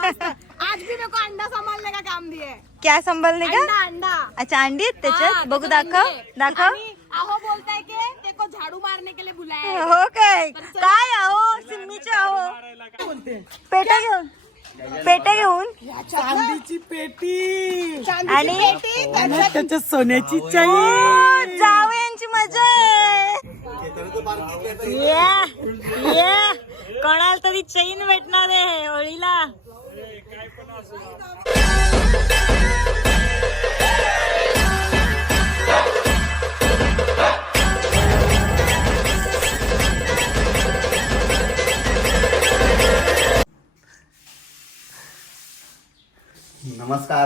आज भी मेरे को अंडा संभालने का काम दिया है। क्या संभालने का? अंडा अंडा। अच्छा अंडी आहेत हाँ, त्याच्यात बघू दाखव. दाखव. आणि अहो बोलताय की ते को झाडू मारने के लिए बुलाया है. हो काय? काय आहो? सिम्मीचे आहो. पेट्या घेऊन पेट्या घेऊन. चांदीची पेटी. चांदीची आणि- त्याच्यात सोन्याची ओ, चाई जावयांची मजा आहे. या या. कोणाला तरी चैन भेटणार आहे होळीला. नमस्कार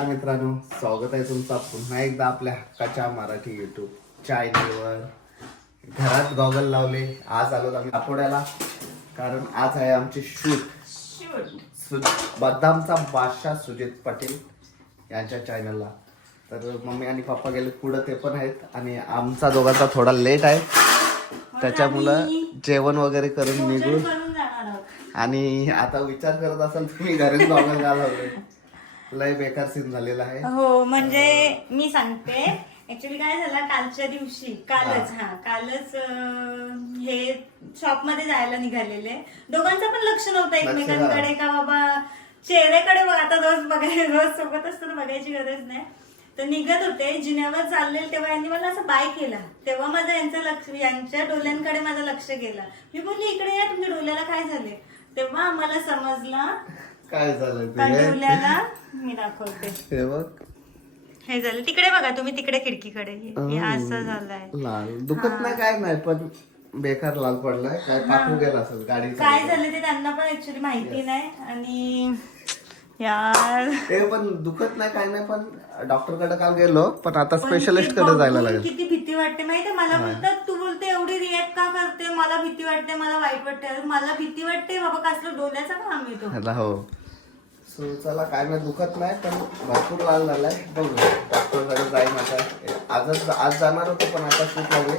मित्रांनो स्वागत आहे तुमचा पुन्हा एकदा आपल्या हक्काच्या मराठी युट्यूब चॅनलवर घरात गॉगल लावले आज आलो आम्ही आठवड्याला. कारण आज आहे आमचे शूट सु बदामचा बादशाह सुजित पाटील यांच्या चॅनलला तर मम्मी आणि पप्पा गेले पुढं ते पण आहेत. आणि आमचा दोघांचा थोडा लेट आहे. त्याच्यामुळं जेवण वगैरे करून निघून आणि आता विचार करत असाल तुम्ही घरीच गॉगल घालवले लय बेकार सीन झालेला आहे. हो म्हणजे मी सांगते ऍक्च्युली काय झालं कालच्या दिवशी कालच हा. कालच अं, हे शॉपमध्ये जायला निघालेले. दोघांचं पण लक्ष नव्हतं एकमेकांकडे का बाबा चेहऱ्याकडे बघ आता रोज बघाय रोज सोबत असतं तर बघायची गरज नाही. तर निघत होते जिन्यावर चालले तेव्हा यांनी मला असं बाय केला. तेव्हा माझं यांचं लक्ष यांच्या डोल्यांकडे माझं लक्ष गेलं. मी बोलली इकडे या तुमच्या डोल्याला काय झाले तेव्हा आम्हाला समजलं. काय झालं का डोल्याला मी दाखवते. बघ. हे झालं. तिकडे बघा तुम्ही तिकडे खिडकीकडे. हे असं झालंय. लाल. दुखत नाही काय नाही पण बेकार लाल पडलाय. काय पाठवू गेला असेल गाडी काय झालं ते त्यांना पण ऍक्च्युली माहिती नाही. आणि यार. ते पण दुखत नाही काय नाही पण डॉक्टरकडे काल गेलो पण आता स्पेशलिस्टकडे जायला लागेल. किती भीती वाटते माहितीये मला? बोलतात तू बोलते एवढी रिॲक्ट का करते? मला भीती वाटते मला वाईट वाटते. मला भीती वाटते बाबा कसलं डोल्याचा काम येतो. हो. सो चला काय नाही दुखत नाही पण भरपूर लाल झालाय. बघू डॉक्टरकडे जाईन आता. आजच आज जाणार होतो पण आता शूट लागले.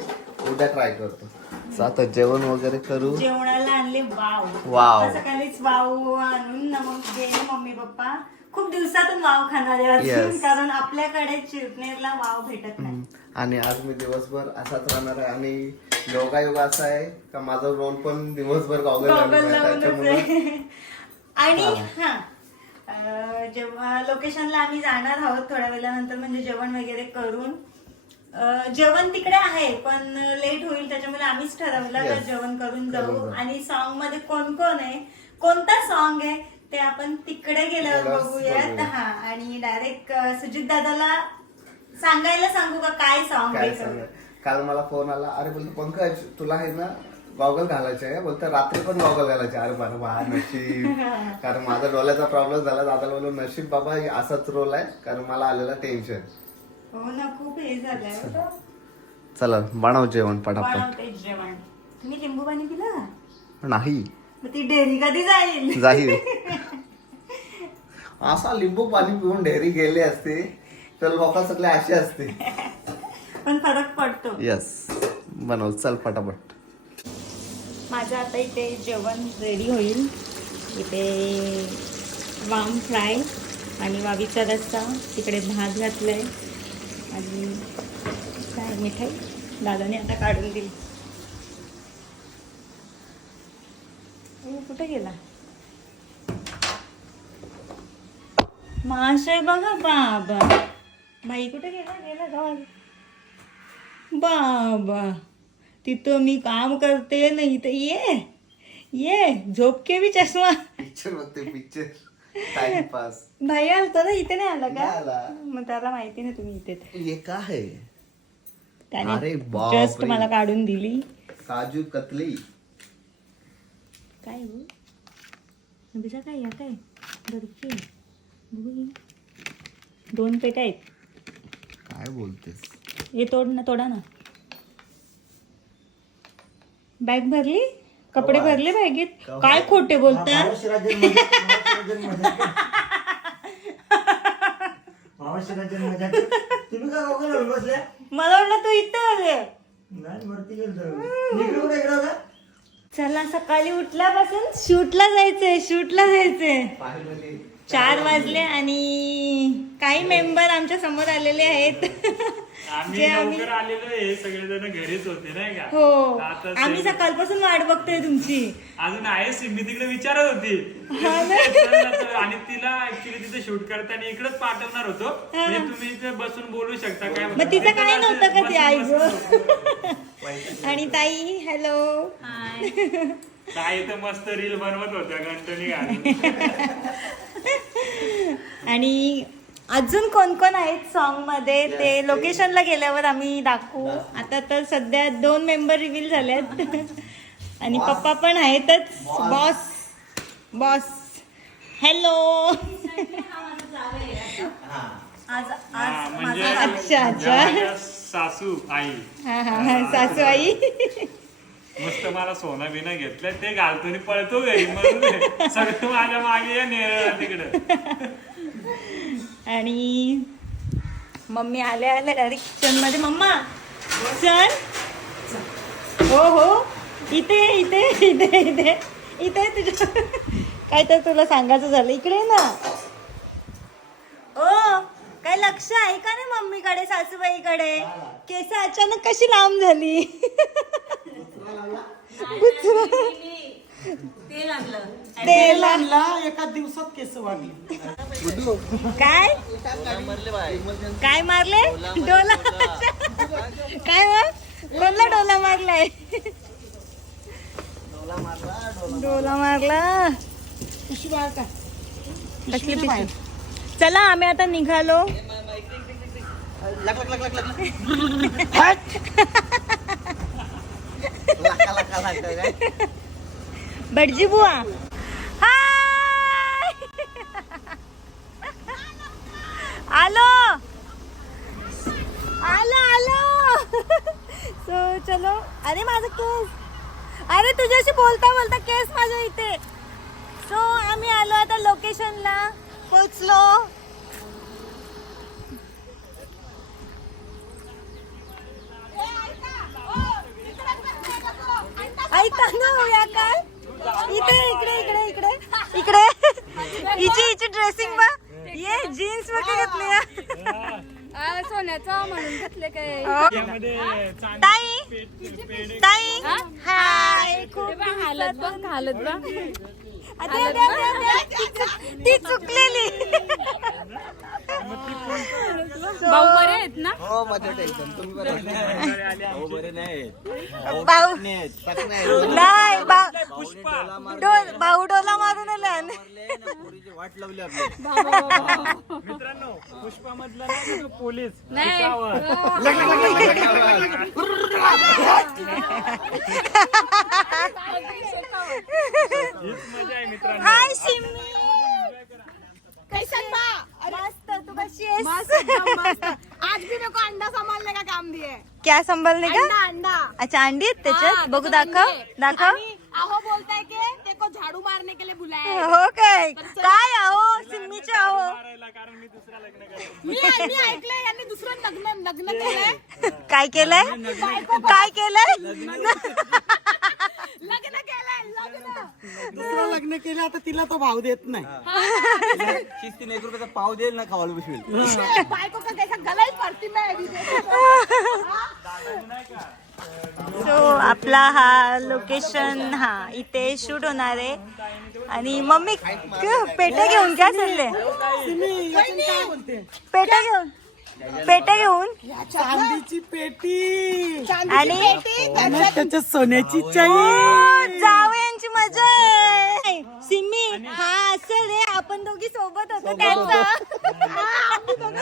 उद्या ट्राय करतो. आता जेवण वगैरे करू. जेवणाला आणले वाव. वाव. सकाळीच वाव आणून मग गेले मम्मी पप्पा. खूप दिवसातून वाव खाणारे. कारण आपल्याकडे चिरनेरला वाव भेटत नाही. आणि आज मी दिवसभर असाच राहणार आहे. आणि योगायोग असा आहे का माझा रोल पण दिवसभर गॉगल आहे. त्याच्यामुळे आहे. आणि हा. जेव्हा लोकेशनला आम्ही जाणार आहोत थोड्या वेळानंतर म्हणजे जेवण वगैरे करून जेवण तिकडे आहे पण लेट होईल त्याच्यामुळे आम्हीच ठरवलं Yes. जेवण करून जाऊ. आणि सॉन्गमध्ये कोण कोण आहे कोणता सॉन्ग आहे ते आपण तिकडे गेल्यावर बघूयात बघूया. हा आणि डायरेक्ट सुजित दादाला सांगायला सांगू का काय सॉन्ग काल मला फोन आला अरे बोलतो पंकज तुला आहे ना गॉगल घालायचे बोलतो रात्री पण गॉगल घालायचे. अरे बरं वा नशीब. कारण माझा डोळ्याचा प्रॉब्लेम झाला. दादा बोललो नशीब बाबा हे असाच रोल आहे. कारण मला आलेला टेन्शन हो ना खूप हे झालंय हो. चला. बनव जेवण पटापट. बनवते जेवण. तुम्ही लिंबू पाणी पिलं? नाही. मग ती डेअरी कधी जाईल? जाईल. असा लिंबू पाणी पिऊन डेअरी गेले असते तर लोक सगळे असे असते. पण फरक पडतो. यस बनव चल पटापट. माझं आता इथे जेवण रेडी होईल. इथे वाम फ्राय आणि वावीचा रस्सा. तिकडे भात घातलाय. आणि काय मिठाई? दादाने आता काढून दिली. कुठे गेला? माशाय बघा बाबा. बाई कुठे गेला? गेला गावाला. बाबा. तिथं मी काम करते नाही तर ये. ये झोप के भी चष्मा पिक्चर बघते पिक्चर टाइमपास भाई आलता ना इथे नाही आला नाही आला. का मग त्याला माहिती नाही तुम्ही इथे. हे काय? आहे त्याने अरे. जस्ट मला काढून दिली. काजू कतली. काय हो? नबीचा काय या काय? बर्फी बघू ही. दोन पेट आहेत. काय बोलतेस? हे तोड ना तोडा ना. बॅग भरली? कपडे भरले बॅगेत? काय खोटे बोलतात मला वाटलं तू इथं चला सकाळी उठल्यापासून शूटला जायचंय शूटला जायचंय. चार वाजले आणि काही मेंबर आमच्यासमोर आलेले आहेत. आम्ही जे आम्ही लवकर आलेलो आहे सगळेजण घरीच होते नाही का? हो. आता आम्ही सकाळपासून वाट बघतोय तुमची. अजून आहे सिम्मी तिकडे विचारत होती. हा ना? आणि तिला ऍक्च्युली तिथे शूट करताना इकडेच पाठवणार होतो. म्हणजे तुम्ही इथे बसून बोलू शकता काय मग तिचं काय नव्हतं का ती आई आणि ताई हॅलो काय तर मस्त रील बनवत होत्या घंटणी आणि अजून कोण कोण आहेत सॉन्गमध्ये ते लोकेशनला गेल्यावर आम्ही दाखवू. आता तर सध्या दोन मेंबर रिव्हील झालेत. आणि पप्पा पण आहेतच. बॉस बॉस हॅलो आज आज माझा- अच्छा अच्छा. सासू आई. हा हा हा सासू आई. मस्त मला सोनं बिनं घेतलं ते घालतो आणि पळतो घरी म्हणून सगळं माझ्या मागे या तिकडं. आणि मम्मी आल्या आल्या डायरेक्ट किचनमध्ये. मम्मा चल. हो हो. इथे इथे इथे इथे. इथे तुझ्या काय तर तुला सांगायचं झालं. इकडे ना. ओ काय लक्ष आहे का नाही मम्मीकडे सासूबाईकडे? केस अचानक कशी लांब झाली? तेल आणला. एका दिवसात केस वाढली. काय? काय मारले? डोला. काय मग कोणला डोला मारलाय? डोला मारला. कसली? चला आम्ही आता निघालो. भटजी बुवा. आलो. आलो आलो. सो चलो. अरे माझा केस. अरे तुझ्याशी बोलता बोलता केस माझ्या इथे. सो आम्ही आलो आता लोकेशनला. पोचलो ऐका ना उया काय? इथे इकडे इकडे इकडे. इकडे. हिची हिची ड्रेसिंग बा ये जीन्स वगैरे घातली. सोन्याचा म्हणून घेतले काय? हो. ताई. ताई. हाय. खूप हालत बघ हालत बघ. ती चुक- ती चुकलेली. भाऊ बरे आहेत ना? भाऊ. नाही भाऊ डोल भाऊ डोला मारून आला पोलीस? नाही. हीच मजा आहे मित्रांनो. हाय सिम्मी कैसन बा मस्त तू कशी आहेस? मस्त एकदम मस्त. आज भी मेरे को अंडा संभालने का काम दिए क्या संभालने का? अंडा अंडा. अच्छा अंडी आहेत त्याच्यात? बघू दाखव. दाखव. आणि अहो बोलताय की ते को झाडू मारने के लिए बुलाया है. हो काय काय आहो? सिम्मीचे आहो। कारण मी दुसरा लग्न करतो मी मी ऐकलंय यांनी दुसरं लग्न लग्न केलंय. काय केलंय? काय केलंय? लग्न केलंय लग्न. दुसरं लग्न केलं आता तिला तो भाव देत नाही. शिस्तीने एक रुपयाचा पाव देईल ना खावायला बसवेल. बायको का कैसा गला ही पड़ती मैं अभी देखो. सो आपला हा लोकेशन हा इथे शूट होणार आहे. आणि मम्मी क- पेट्या घेऊन काय चालले पेट्या घेऊन. पेट्या घेऊन. चांदीची पेटी. आणि आणि त्याच्यात सोन्याची चैन ओ, जावयांची मजा. आहे सिम्मी हा असं रे. आपण दोघी सोबत होतो त्यांचा.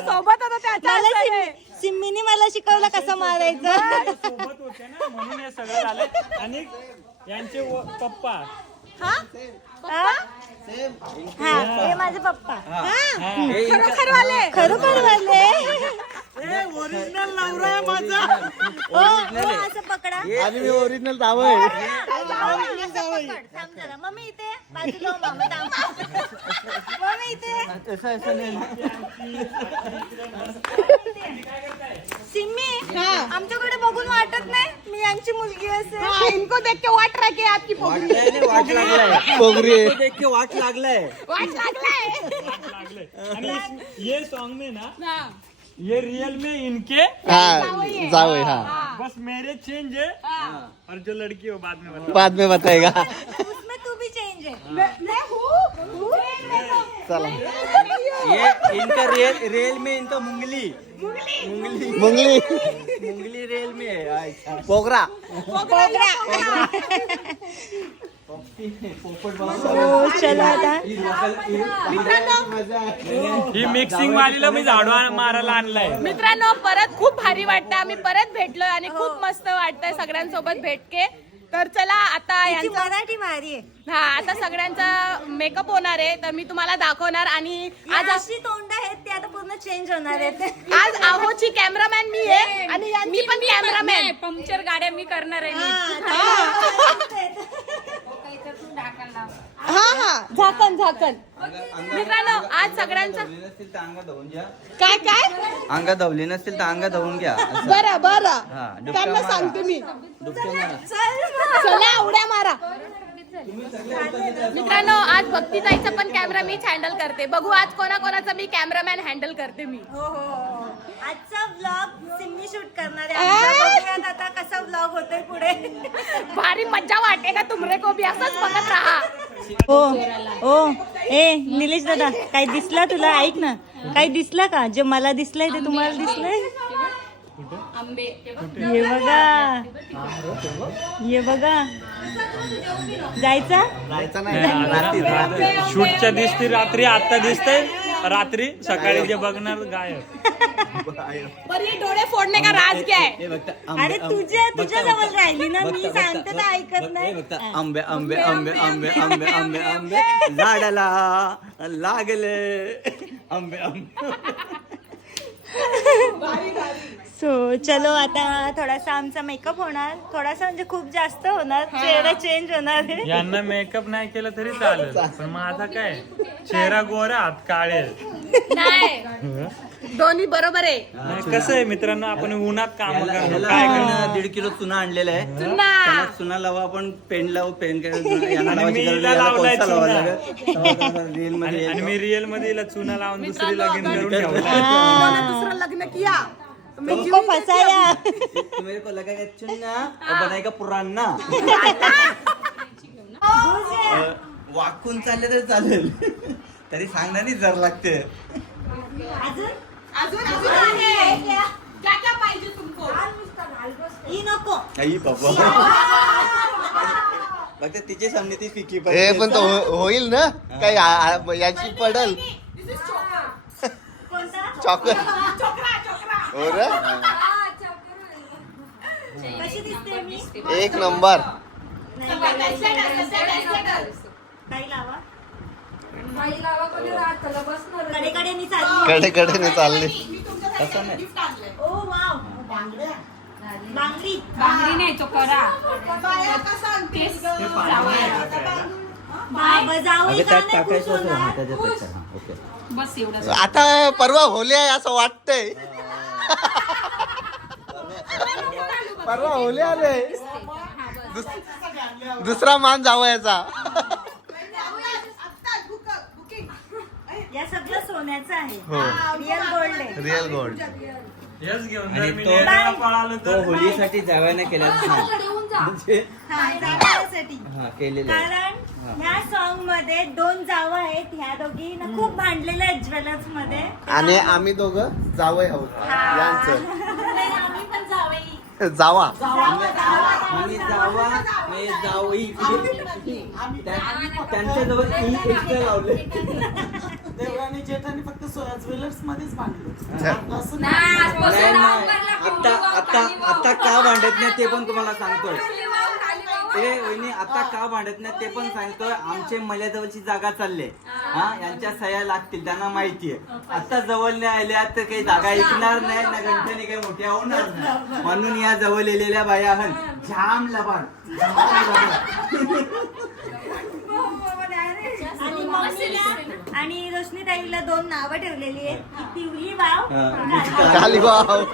सोबत होतो त्याच्या सिम- सिम्मीने मला शिकवलं कसं मारायचं. सोबत होते ना म्हणून हे सगळं झालं आणि यांचे व- पप्पा. हा? हा हे माझे पप्पा. खरोखर वाले. खरोखर वाले. ओरिजिनल नवरा आहे माझा. हो हो, असं पकडा. आणि मी ओरिजिनल दाव आहे पकड, थांब जरा. मम्मी इथे बाजूला हो, मामा थांब. मम्मी इथे असं असं नाही सिम्मी आमच्याकडे बघून वाटत नाही. मी यांची मुलगी असेल. हाँ, इनको देख के वाट कि आपकी पोगरी. वाट लागलाय पोगरी देख के वाट लागलाय. वाट लागला है ये सॉन्ग में ना हाँ, ये रियल में इनके हा जावय हा. बस मेरे चेंज है और जो लड़की है वो बाद में बाद में बताएगा। उसमें तू भी चेंज है. मैं मैं हूँ हूँ। चला। ये इनका रियल रियल में इनका मुंगली। मुंगली. मुंगली मुंगली रियल में है पोगरा हो चलो आता. ही। मिक्सिंग वालीला मी झाडू आण- मारायला आणलाय. मित्रांनो परत खूप भारी वाटतं. आम्ही परत भेटलोय आणि खूप मस्त वाटतंय सगळ्यांसोबत भेटके. तर चला आता याची मराठी भारी आहे. हा आता सगळ्यांचा मेकअप होणार आहे तर मी तुम्हाला दाखवणार आणि आज अशी तोंड आहेत ते आता पूर्ण चेंज होणार आहेत. आज आहोची कॅमेरामॅन मी आहे आणि यांची पण कॅमेरामॅन पंक्चर गाड्या मी करणार आहे हा हा झाकण झाकण. मित्रांनो आज सगळ्यांचा नसतील तर अंगात धुवून घ्या. काय काय? अंगात धवली नसतील तर अंगात धुवून घ्या. असं. बरं बरं. हा, डुबक्या त्यांना मारा. सांगते मी. मारा. चला उड्या मारा. मित्रांनो आज भक्तीताईचा पण कॅमेरा मीच हँडल करते. बघू आज कोणाकोणाचा मी कॅमेरामॅन हँडल करते मी. हो हो. हो. आजचा व्लॉग सिम्मी शूट करणार आहे आमचा. बघूयात आता कसा व्लॉग होतोय पुढे भारी मज्जा वाटे का तुमरे को भी? असंच बघत राहा. ओ ओ ए निलेश दादा काही दिसला तुला? ऐक ना. काही दिसला का? जे मला दिसलंय ते तुम्हाला दिसलंय? आंबे. ये बघा. ये बघा. जायचा? जायचं नाही. शूटच्या दिसते रात्री आता दिसतंय. रात्री सकाळी जे बघणार गायब पर ये डोळे फोडणे का राज क्या हे बघता आंबे, अरे आंबे. तुझ्या तुझ्या बघता, जवळ. राहिली ना मी बघता, सांगते तर ऐकत हे नाही बघता. आंबे आंबे आंबे आंबे आंबे आंबे आंबे झाडाला लागले आंबे आंबे सो चलो आता थोडासा आमचा मेकअप होणार. थोडासा म्हणजे खूप जास्त होणार. चेहरा चेंज होणार. आहे यांना मेकअप नाही केला तरी चालेल. पण माझा काय? चेहरा गोरा हात काळे. नाही. दोन्ही बरोबर आहे. नाही, कसं आहे मित्रांनो आपण उन्हात काम याला- करतो. याला काय आपण करणार? दीड किलो चुना आणलेला आहे. चुना. चुना लावा आपण पेन लावू पेन यांना आणि लावायची मी गरज हिला नाही, याला लावलाय कोळसा लावावा चुना. लागेल. तेव्हा त्याला reel मध्ये आणि येईल. आणि मी रिअलमध्ये हिला चुना लावून दुसरी लगीन करून ठेवला दुसरं लग्न किया? तुमको फसाया तू मेरे को लगा चुना और बनाएगा पुराना वाकून चालले तर चालेल. तरी सांगणार नाही जर लागते. अजून? अजून अजून आहे. क्या क्या पाहिजे तुमको? ही नको. आई बाबा. फक्त तिचे सामने ती फिकी ए पण तो हो- होईल ना? काही आ- आ- याची पडल. कोणता? चॉकलेट चोकरा चोकरा हो रे कशी दिसते मी? एक नंबर. काही लावा. कडे कडेनी चालली कडे कडेने चालले. मी तुमच्यासाठी गिफ्ट आणलंय ओ वाव. बांगड्या बांगडी. बांगडी नाही तो करा. बाया का सांगतेस बाबा जाऊ अगं त्यात टाकायचं होतं त्याच्यापेक्षा. हा, ओके. बस एवढं आता परवा होली आहे असं वाटतंय. परवा होली आले दुस- दुसरा मान जावयाचा या सगळं सोन्याचं आहे. रिअल गोल्ड रिअल गोल्ड हेच घेऊन आणि जर मी तो- पळालो तो तर होलीसाठी जावयाने केला हा म्हणजे हा जाण्यासाठी हा केलेलं आहे. कारण ह्या सॉन्गमध्ये दोन जावा आहेत. ह्या दोघी ना खूप भांडलेल्या आहेत ज्वेलर्समध्ये. आणि आम्ही दोघं जावय आहोत. यांचं. आम्ही पण जावई. जावा. आणि जावा जावई. त्यांच्याजवळ ई एक्स्ट्रा लावले. देवरानी जेठानी फक्त ज्वेलर्स मध्येच बांधले. असं नाही, नाही आता आता. आता का भांडत नाही ते पण तुम्हाला सांगतोय. ते वहिनी आता का भांडत नाही ते पण सांगतोय. आमचे मल्याजवळची जागा चालले हा यांच्या सह्या लागतील त्यांना माहितीये आता जवळ नाही आल्या तर काही जागा ऐकणार नाही ना गणपणी काही मोठ्या होणार नाही. म्हणून या जवळ येलेल्या बाया हन झाम लबाड. आणि रोशनी ताईला दोन नावं ठेवलेली आहेत. पिवली बाव काली. बाव काली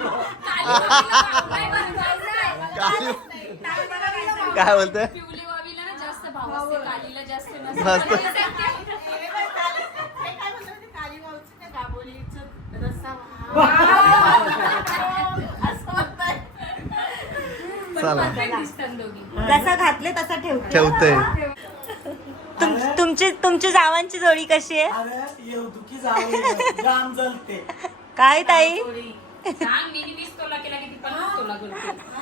काय बोलते पिवली वावीला ना जास्त भाव असते कालीला जास्त मस्त. चला. जसा घातले तसा ठेवते. ठेवतोय. तुम- तुमची तुमची जावांची जोडी कशी आहे? अरे येवदुकी जाऊ जाम जलते. काय ताई? सांग मी वीस तोला केला की ती पन्नास तोला करतो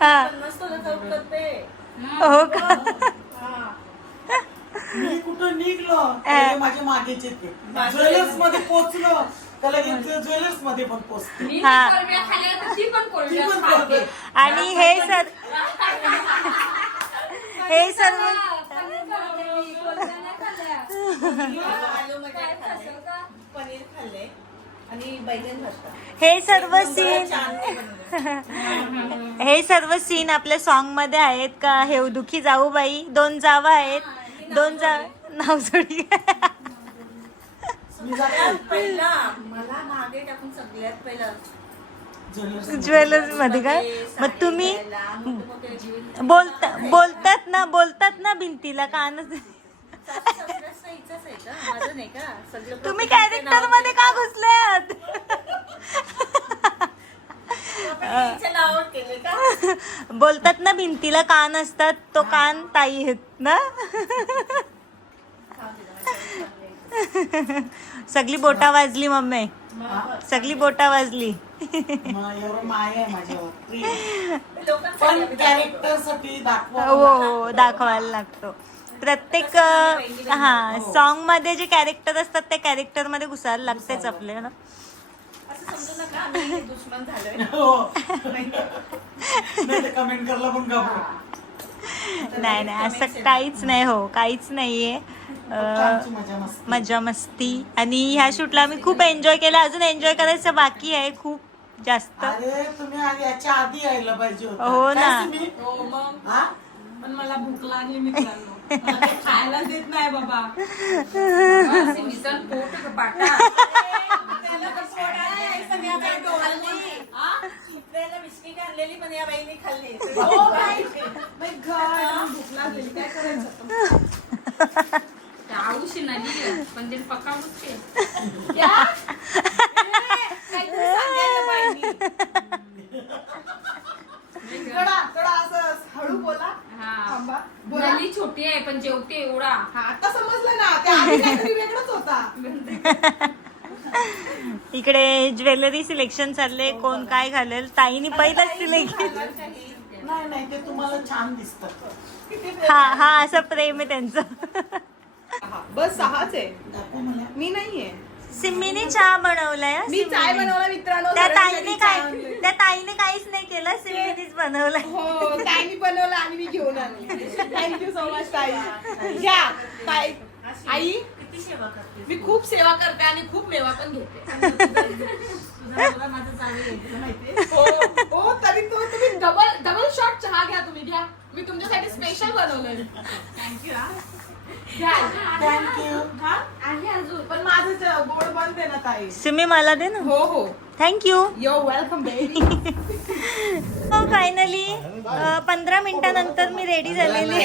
हा. हो का? मी कुठं निघलो? माझ्या मागेचे ते ज्वेलर्समध्ये हा. करते. आणि हे सर हे सर्व हे सर्व सीन हे सर्व सीन आपल्या सॉन्गमध्ये आहेत का? हे दुखी जाऊ बाई दोन जावा आहेत. दोन जा नाव जोडी ज्वेलर्स ज्वेलर्समध्ये काय मग तुम्ही बोलता बोलतात ना बोलतात ना भिंतीला कानच तुम्ही कॅरेक्टरमध्ये का घुसले बोलतात ना भिंतीला कान असतात तो कान ताई आहेत ना? सगळी बोटा वाजली मम्मी. सगळी बोटा वाजली. हो हो दाखवायला लागतो. प्रत्येक हा सॉन्गमध्ये जे कॅरेक्टर असतात त्या कॅरेक्टरमध्ये घुसायला लागतेच आपल्याला. हो नाही कमेंट करला पण घाबरू नाही नाही असं काहीच नाही हो काहीच नाहीये. मजा मस्ती. आणि ह्या शूटला आम्ही खूप एन्जॉय केला. अजून एन्जॉय करायचं बाकी आहे खूप जास्त. अरे तुम्ही आधी याच्या आधी यायला पाहिजे होतं. हो ना. हा? पण मला भूक लागली मित्रांनो. काही खायला देत नाही बाबा. असे मिसळ पोट पाटा. भूक लागली काय करायचं आऊशी नाही पण ते पकावूच कडा असं हळू बोला थांबा बोला गली छोटी आहे पण जेवते एवढा हा आता समजलं ना त्या आधी काहीतरी वेगळंच होता इकडे ज्वेलरी सिलेक्शन चालले कोण काय घालेल? ताईनी पहिलंच सिलेक्शन नाही नाही ते तुम्हाला छान दिसत. हा हा असं प्रेम आहे त्यांचं. बस सहाच आहे. मी नाहीये. सिम्मीने चहा बनवलाय हं, मी. चाय बनवला मित्रांनो त्या ताईने काय. त्या ताईने काहीच नाही केलं सिम्मीनेच बनवलाय. हो ताईनी बनवलं आणि मी घेऊन आणली थँक्यू सो मच ताई. या ताई. आई? मी खूप सेवा करते आणि खूप मेवा पण घेते. हो हो तरी तू तुम्ही डबल डबल शॉट चहा घ्या तुम्ही घ्या. मी तुमच्यासाठी स्पेशल बनवलंय. थँक्यू घ्या. थँक्यू हा? आणि अजून पण माझं ज- गोड बंद आहे ना ताई. सिम्मी मला दे ना. हो हो. Thank you yo welcome baby हो फायनली पंधरा मिनिटानंतर मी रेडी झालेली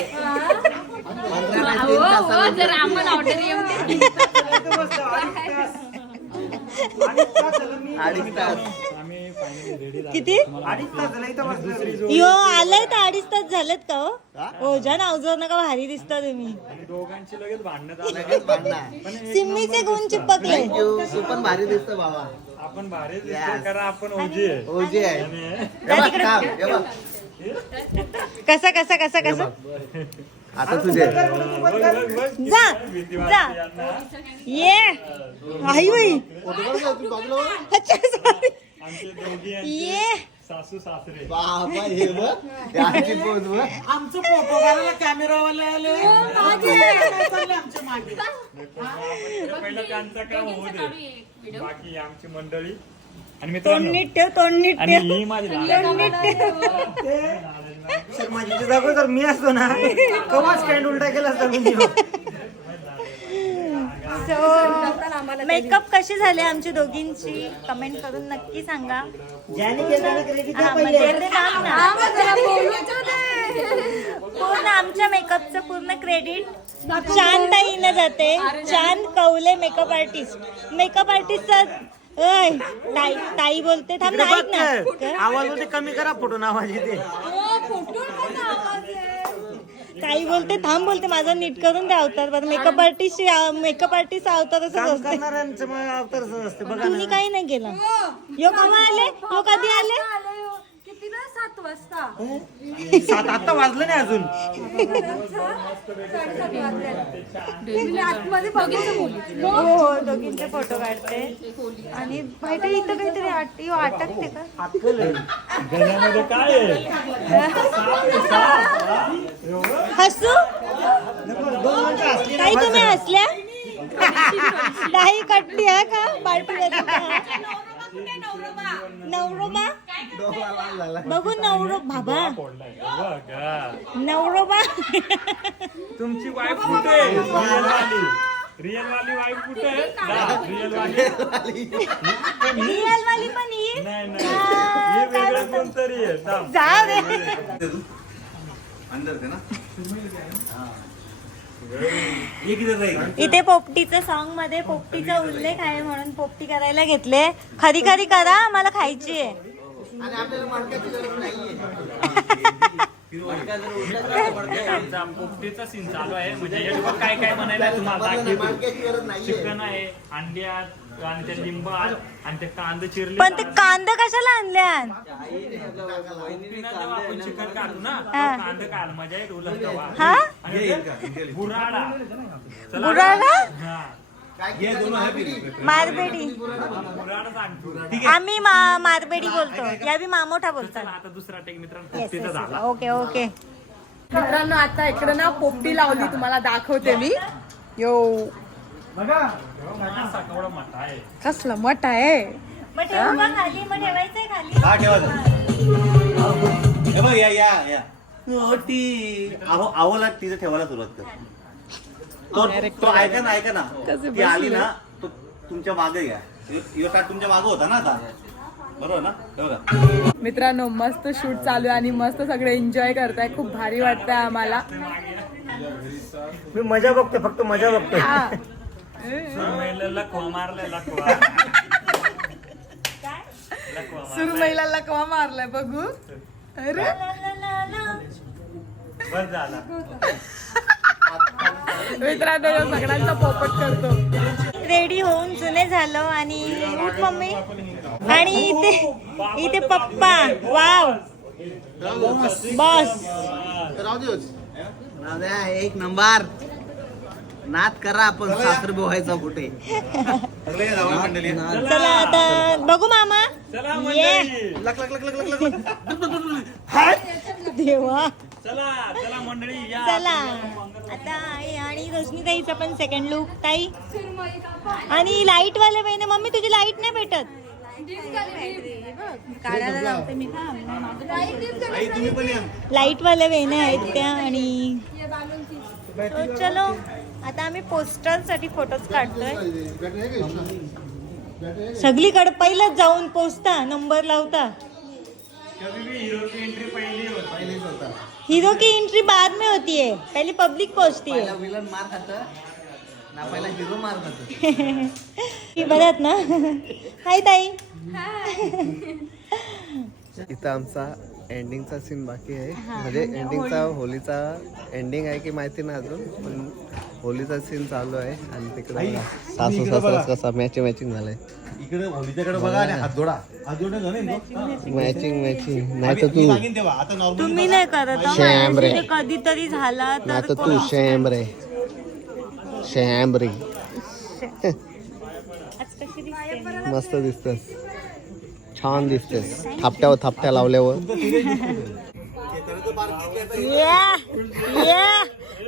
किती? यो आलंय तर अडीच तास झालेत का हो? ज्या नावजोर नका भारी दिसता तुम्ही. दोघांची लगेच भांडणार सिम्मीचे गुण चिपकले. तू पण भारी दिसतो बाबा. आपण भारी. दिसतो कारण आपण ओजी आहे. ओजी आहे. कसा कसा कसा कसा. आता तुझे. जा जा. ये. आई बाई. अच्छा ये. सासू सासरे बाबा हे आमचं फोटो काढायला कॅमेरावाले आले. काय चाललंय आमच्या मागे. पहिलं त्यांचं काम होऊ दे. बाकी आमची मंडळी. आणि तोंड मित्रांनो नीट ठेव तोंड नीट आणि ठेव. ही तोंड नीट ठेव. माझी तर मी असतो ना स्टँड उलटा केला असता मी. सो मेकअप कशी झाले आमची दोघींची? कमेंट करून नक्की सांगा. हा, म्हणजे ना. पूर्ण आमच्या मेकअपचं पूर्ण क्रेडिट चांद ताईनं जाते चांद कवले मेकअप आर्टिस्ट मेकअप आर्टिस्ट ताई ताई बोलते थांब ना ऐक ना. काय? आवाजमध्ये कमी करा फोटो आवाज येते ताई बोलते थांब बोलते माझं नीट करून द्या अवतार. बरं मेकअप आर्टिस्ट मेकअप आर्टिस्ट अवतार असंच असते तुम्ही काही नाही केलं. यो केव्हा आले? यो कधी आले? सात आता वाजलं नाही अजून. हो हो दोघींचे फोटो काढते. आणि माहिती आहे, इथं काहीतरी आट- यो अटकते का? गळ्यामध्ये काय आहे? हसू? काही तुम्ही हसल्या? नाही कट्टी हा का? बाळपीला नवरोबा? बघू नवरो बाबा. नवरोबा? तुमची वाईफ कुठे रिअल वाली वाईफ कुठे रिअल वाली रिअल वाली पण ही? नाही नाही. हे वेगळं कोणतरी आहे. थांब. जा रे इथे पोपटीचं सॉन्गमध्ये पोपटीचा उल्लेख आहे म्हणून पोपटी करायला घेतले. खरी खरी करा मला खायची आहे. आमचा पोपटीचा सीन चालू आहे. म्हणजे काय काय म्हणायला चिकन आहे आणि ते लिंब आहेत आणि ते कांदे चिरले पण ते कांदा कशाला आणल्या आपण चिकन काढू ना. कांदे काढ मजा येत उलट तेव्हा. हा? आणि ते बुराडा. चला. बुराडा? हा. मारबेडी बुराडा सांगतो. आम्ही मा- मारबेडी बोलतो. या बी मामोठा बोलतात. चला आता दुसरा टेक मित्रांनो झाला. ओके ओके मित्रांनो आता इकडे ना पोपटी लावली तुम्हाला दाखवते मी. यो. मोठा आहे. कसलं मठ आहे मग खाली. हे बघ या या या. ती आहो आवला तिथे ठेवायला सुरुवात कर. तो तो ऐका ना ऐका ना. ती आली ना तो तुमच्या मागे घ्या. यो ताट तुमच्या मागे होता ना आता. बरोबर ना? हे बघा मित्रांनो मस्त शूट चालू आहे आणि मस्त सगळे एन्जॉय करताय. खूप भारी वाटतंय आम्हाला. मी मजा बघतो फक्त मजा बघतो हा. सुरमईला लकवा मारलाय लकवा सुरमईला लकवा मारलाय. बघू. अरे. बस झाला. मित्रांनो सगळ्यांचा पोपट करतो. रेडी होऊन जुने झालो आणि उठ मम्मी. आणि इथे इथे पप्पा. वाव. बॉस एक नंबर. नाद करा आपण सासर बोहायचा कुठे. चला आता बघू मामा. चला ये. मंडळी. लक लक लक लक लक लक. देवा. चला चला मंडळी या. चला. आता आहे आणि रोशनीताईचा पण सेकंड लुक ताई. आणि लाइट वाले बहिणी मम्मी तुझी लाइट नाही भेटत. काढायला लावते मी लाइट वाल्या बहिणी आहेत त्या आणि तो चलो. आता आम्ही पोस्टरसाठी फोटोज काढतोय. सगळीकडे पहिलंच जाऊन पोचता नंबर लावता. कभी भी हीरो की एंट्री पहिली होती. हीरो की एंट्री बाद में होती है पहले पब्लिक पहुंचती है विलन मार खात ना पहिला हिरो मार खात. ना. हाय ताई. इथं आमचा एंडिंगचा सीन बाकी आहे. म्हणजे एंडिंगचा होलीचा एंडिंग आहे की माहिती नाही अजून पण होलीचा सीन चालू आहे आणि तिकडे सासू सासरा कसा मॅचिंग मॅचिंग झालंय. इकडे होलीच्याकडे बघा आणि हात जोडा हात जोडणे झाले ना तो? मॅचिंग मॅचिंग नाही तर तू तुम्ही नाही करत. शॅम रे. माझ्याशी कधीतरी झाला नाही तर तू शॅम रे शॅम रे आज कशी दिसते? मस्त दिसतेस. छान दिसतेस थापट्यावर थापट्या लावल्यावर.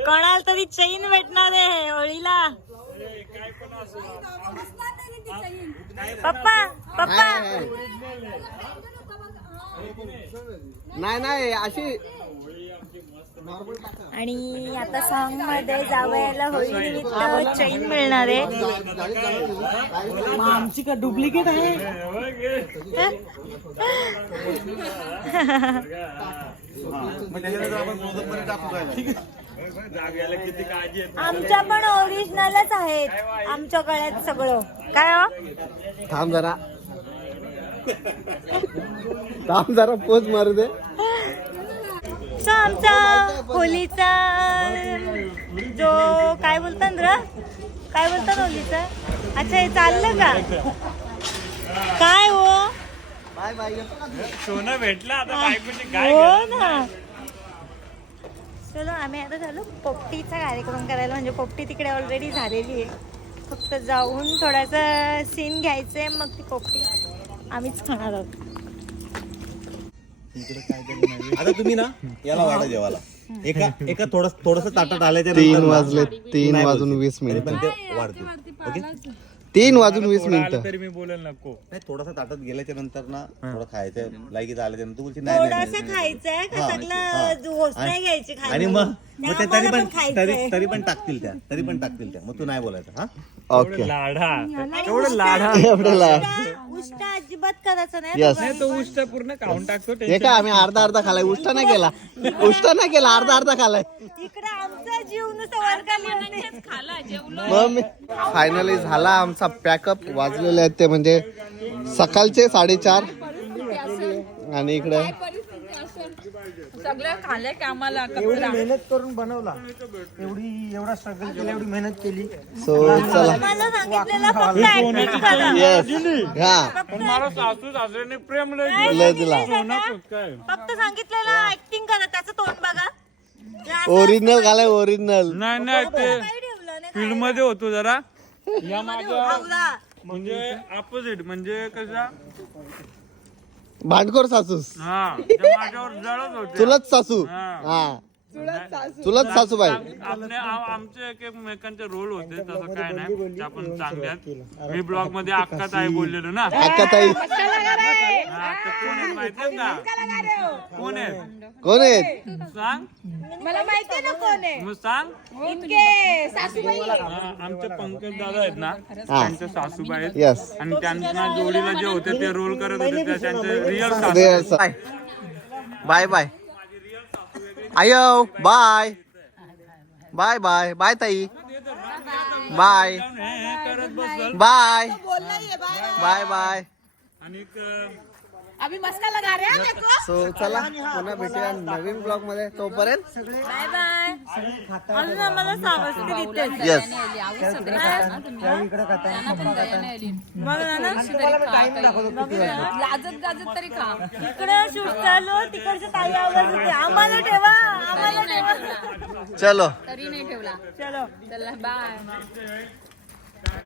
कोणाला तरी चैन भेटणार आहे होळीला पप्पा पप्पा. नाही नाही अशी आणि आता सॉंगमध्ये जावयाला निमित्त चैन मिळणार आहे. आमची का डुप्लिकेट आहे? आमच्या पण ओरिजिनलच आहेत. आमच्या गळ्यात सगळं. काय हो? थांब जरा. थांब जरा पोच मारू दे. सो आमचा होलीचा जो काय बोलतात र? काय बोलतात होलीचा? अच्छा हे चाललं का? काय हो? बाय बाय सोनं भेटलं आता हो. ना. चलो आम्ही आता झालो पोपटीचा कार्यक्रम करायला म्हणजे पोपटी तिकडे ऑलरेडी झालेली आहे. फक्त जाऊन थोडासा सीन घ्यायचंय मग ती पोपटी आम्हीच खाणार आहोत. आता तुम्ही ना याला वाढा जेवायला. एका एका थोडस थोडस ताटात आल्याच्या तीन नंतर ना- वाजले तीन नाही वाजून बोलते. वीस तरी मिनिट. पण ते वाढते. ओके? तीन वाजून वीस आलं मिनिटं. तरी मी बोलेल नको. नाही थोडासा ताटात गेल्याच्यानंतर ना थोडं खायचं लायकीचं आल्याच्यानंतर तू बोलशील नाही नाही, थोडंसं नाही खायचंय का सगळं. घोष नाही आणि- घ्यायची खायला. आणि मग मग ते तरी आम्हाला पण पण खायचंय. तरी पण टाकतील त्या तरी पण टाकतील त्या. मग तू नाही बोलायचं हा? ओके. लाढा आणि एवढं लाढा एवढं ला उष्टा- उष्टा अजिबात करायचं नाही. Yes. नाही तो उष्ट पूर्ण खाऊन टाकतो हे काय आम्ही अर्धा अर्धा खालाय. उष्टा नाही केला. उष्टा नाही केला अर्धा अर्धा खालाय. इकडे आमचा जीव नुसतं वर खाली होते. जेवलो. मग मी फायनली झाला आमचा पॅकअप वाजलेले आहेत ते म्हणजे सकाळचे साडेचार. आणि इकडे? सगळं खाल्लंय की आम्हाला एवढी मेहनत करून बनवला. एवढी एवढा स्ट्रगल केला एवढी मेहनत केली. सो चला. येस हा मला सासू सासऱ्याने प्रेम लय काय लय दिला. सांगितलंय का? काय फक्त सांगितलेलं ऍक्टिंग करा त्याचं तोंड बघा. असं ओरिजिनल घालाय ओरिजिनल नाही नाही ते फील्डमध्ये होतो जरा. या माझ्या. म्हणजे ऑपोजिट म्हणजे कसा भांडखोर सासूस. हा त्या माझ्यावर जळत होते. चुलत सासू. हा. हा. चुलत सासूबाई. आपले आ- आमचे एक एकमेकांचे रोल होते तसं काय नाही. चांगल्यात मी ब्लॉगमध्ये अक्का ताई बोललेलो ना. अक्का ताई. हा, तर कोण आहेत माहितीये का? कोण आहे कोण आहेत? सांग. मला माहितीये ना कोण आहे. मग सांग. इतके सासूबाई हा, आमचे पंकज दादा आहेत ना त्यांचे सासूबाई आहेत. यस आणि त्यांना जोडीला जे होते ते रोल करत होते त्या त्यांचे रिअल बाय बाय बाय आयो बाय बाय बाय बाय ताई बाय बाय बाय बाय आणि अभी मस्का लगा रहे हैं को सो चला पुन्हा भेटूया नवीन ब्लॉगमध्ये. तोपर्यंत बाय बाय अजून आम्हाला सावस्ती देते येस लाजत गाजत तरी खा. इकडे शूट चालू तिकडच्या ताई आवाज होते आम्हाला ठेवा आम्हाला ठेवा. चलो. तरी नाही ठेवला. चलो. चला बाय